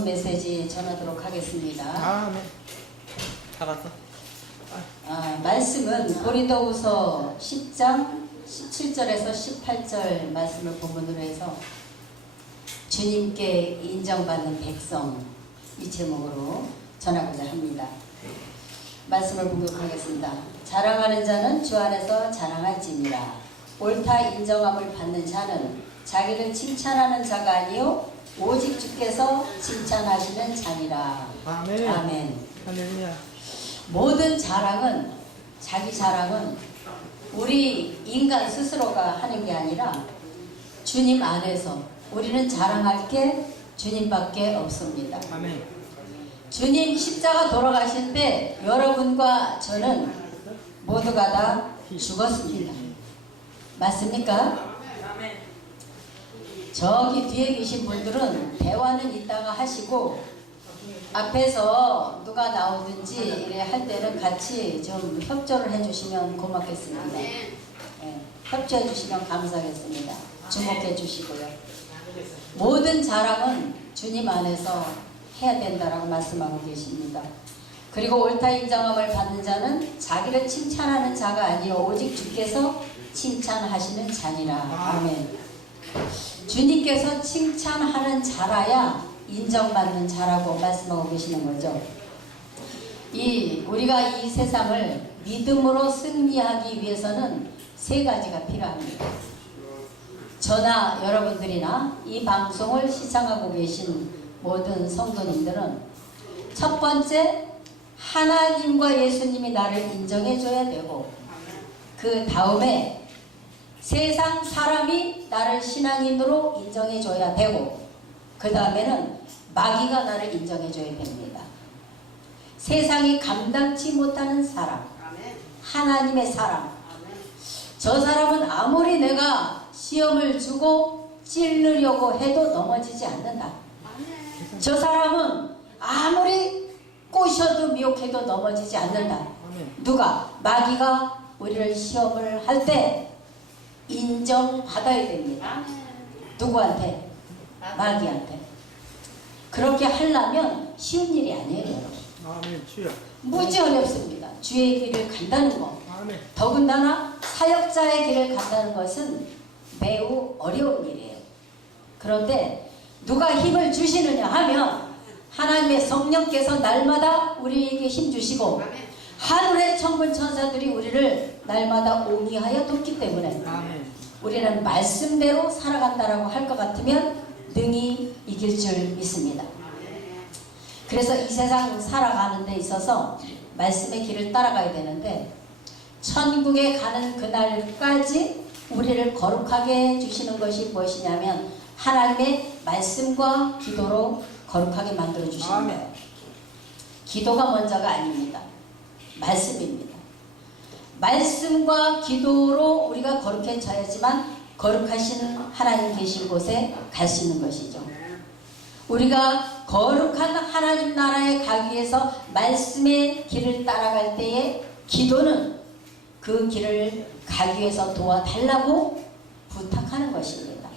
메시지 전하도록 하겠습니다. 네. 다 갔어? 말씀은 고린도후서 10장 17절에서 18절 말씀을 본문으로 해서 주님께 인정받는 백성 이 제목으로 전하고자 합니다. 말씀을 봉독하겠습니다. 자랑하는 자는 주 안에서 자랑할지니라. 옳다 인정함을 받는 자는 자기를 칭찬하는 자가 아니요 오직 주께서 칭찬하시는 자니라. 아멘. 아멘. 할렐루야. 모든 자랑은, 자기 자랑은 우리 인간 스스로가 하는 게 아니라 주님 안에서 우리는 자랑할 게 주님밖에 없습니다. 아멘. 주님 십자가 돌아가실 때 여러분과 저는 모두가 다 죽었습니다. 맞습니까? 저기 뒤에 계신 분들은 대화는 이따가 하시고 앞에서 누가 나오든지 이래 할 때는 같이 좀 협조를 해주시면 고맙겠습니다. 네, 협조해 주시면 감사하겠습니다. 주목해 주시고요. 모든 자랑은 주님 안에서 해야 된다라고 말씀하고 계십니다. 그리고 옳다 인정함을 받는 자는 자기를 칭찬하는 자가 아니요 오직 주께서 칭찬하시는 자니라. 아멘. 주님께서 칭찬하는 자라야 인정받는 자라고 말씀하고 계시는 거죠. 우리가 이 세상을 믿음으로 승리하기 위해서는 세 가지가 필요합니다. 저나 여러분들이나 이 방송을 시청하고 계신 모든 성도님들은 첫 번째, 하나님과 예수님이 나를 인정해 줘야 되고, 그 다음에 세상 사람이 나를 신앙인으로 인정해 줘야 되고, 그 다음에는 마귀가 나를 인정해 줘야 됩니다. 세상이 감당치 못하는 사람, 하나님의 사람, 저 사람은 아무리 내가 시험을 주고 찔르려고 해도 넘어지지 않는다. 저 사람은 아무리 꼬셔도 미혹해도 넘어지지 않는다. 누가? 마귀가 우리를 시험을 할 때 인정받아야 됩니다. 누구한테? 마귀한테. 그렇게 하려면 쉬운 일이 아니에요, 여러분. 아멘. 주여. 무지 어렵습니다. 주의 길을 간다는 것. 아멘. 더군다나 사역자의 길을 간다는 것은 매우 어려운 일이에요. 그런데 누가 힘을 주시느냐 하면 하나님의 성령께서 날마다 우리에게 힘 주시고 하늘의 천군 천사들이 우리를 날마다 옹이하여 돕기 때문에 아멘. 우리는 말씀대로 살아간다라고 할 것 같으면 능히 이길 줄 믿습니다. 그래서 이 세상 살아가는 데 있어서 말씀의 길을 따라가야 되는데 천국에 가는 그날까지 우리를 거룩하게 해주시는 것이 무엇이냐면 하나님의 말씀과 기도로 거룩하게 만들어 주시는 거예요. 기도가 먼저가 아닙니다. 말씀입니다. 말씀과 기도로 우리가 거룩해져야지만 거룩하신 하나님 계신 곳에 갈 수 있는 것이죠. 우리가 거룩한 하나님 나라에 가기 위해서 말씀의 길을 따라갈 때에 기도는 그 길을 가기 위해서 도와달라고 부탁하는 것입니다.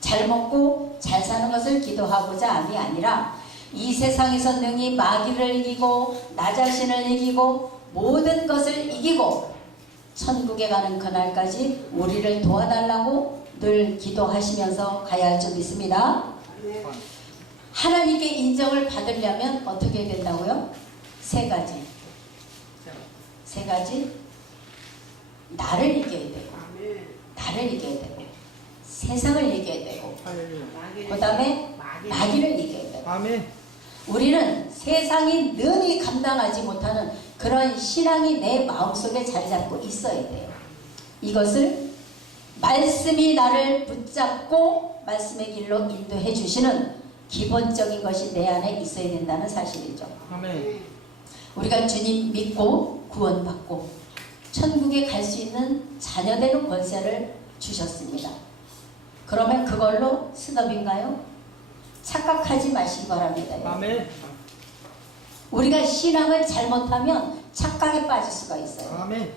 잘 먹고 잘 사는 것을 기도하고자 함이 아니라 이 세상에서 능히 마귀를 이기고 나 자신을 이기고 모든 것을 이기고 천국에 가는 그날까지 우리를 도와달라고 늘 기도하시면서 가야 할 줄 믿습니다. 하나님께 인정을 받으려면 어떻게 해야 된다고요? 세 가지. 세 가지. 나를 이겨야 되고, 나를 이겨야 되고, 세상을 이겨야 되고, 그 다음에 마귀를 이겨야 되고. 아멘. 우리는 세상이 능히 감당하지 못하는 그런 신앙이 내 마음속에 자리 잡고 있어야 돼요. 이것을 말씀이 나를 붙잡고 말씀의 길로 인도해 주시는 기본적인 것이 내 안에 있어야 된다는 사실이죠. 아멘. 우리가 주님 믿고 구원받고 천국에 갈 수 있는 자녀되는 권세를 주셨습니다. 그러면 그걸로 스톱인가요? 착각하지 마시기 바랍니다. 아멘. 우리가 신앙을 잘못하면 착각에 빠질 수가 있어요. 아멘.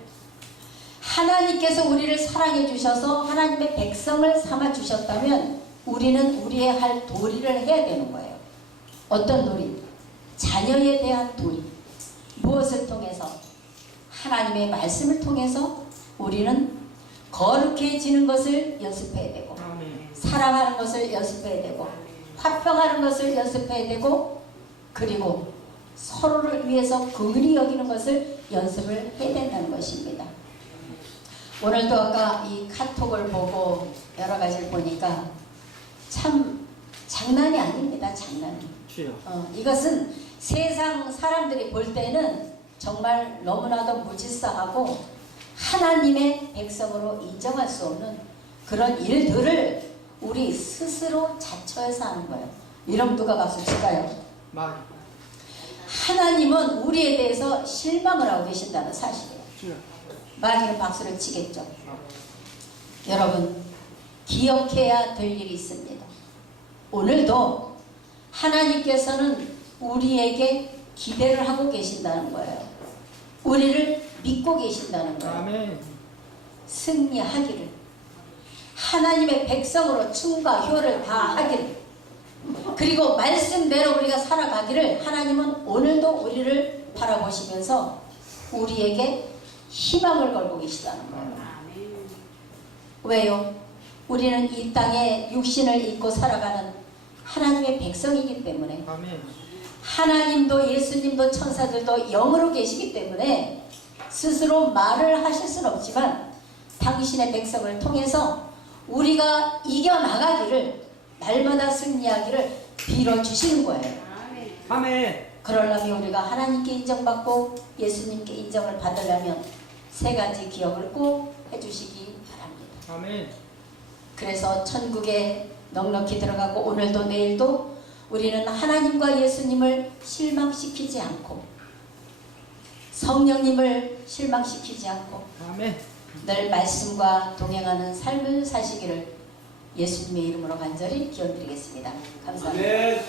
하나님께서 우리를 사랑해 주셔서 하나님의 백성을 삼아 주셨다면 우리는 우리의 할 도리를 해야 되는 거예요. 어떤 놀이? 자녀에 대한 놀이. 무엇을 통해서? 하나님의 말씀을 통해서 우리는 거룩해지는 것을 연습해야 되고, 아멘. 사랑하는 것을 연습해야 되고, 화평하는 것을 연습해야 되고, 그리고 서로를 위해서 긍휼히 여기는 것을 연습을 해야 된다는 것입니다. 오늘도 아까 이 카톡을 보고 여러 가지를 보니까 참 장난이 아닙니다. 장난이. 주여. 이것은 세상 사람들이 볼 때는 정말 너무나도 무질서하고 하나님의 백성으로 인정할 수 없는 그런 일들을 우리 스스로 자처해서 하는 거예요. 이름 누가 박수 칠까요? 말. 하나님은 우리에 대해서 실망을 하고 계신다는 사실이에요. 주여. 마귀는 박수를 치겠죠. 여러분, 기억해야 될 일이 있습니다. 오늘도 하나님께서는 우리에게 기대를 하고 계신다는 거예요. 우리를 믿고 계신다는 거예요. 아멘. 승리하기를, 하나님의 백성으로 춤과 효를 다하기를, 그리고 말씀대로 우리가 살아가기를 하나님은 오늘도 우리를 바라보시면서 우리에게 희망을 걸고 계시다는 거예요. 왜요? 우리는 이 땅에 육신을 입고 살아가는 하나님의 백성이기 때문에, 아멘. 하나님도 예수님도 천사들도 영으로 계시기 때문에 스스로 말을 하실 수는 없지만 당신의 백성을 통해서 우리가 이겨나가기를, 날마다 승리하기를 빌어주시는 거예요. 아멘. 그러려면 우리가 하나님께 인정받고 예수님께 인정을 받으려면 세 가지 기억을 꼭 해주시기 바랍니다. 아멘. 그래서 천국에 넉넉히 들어가고 오늘도 내일도 우리는 하나님과 예수님을 실망시키지 않고 성령님을 실망시키지 않고 아멘. 늘 말씀과 동행하는 삶을 사시기를 예수님의 이름으로 간절히 기원드리겠습니다. 감사합니다. 네.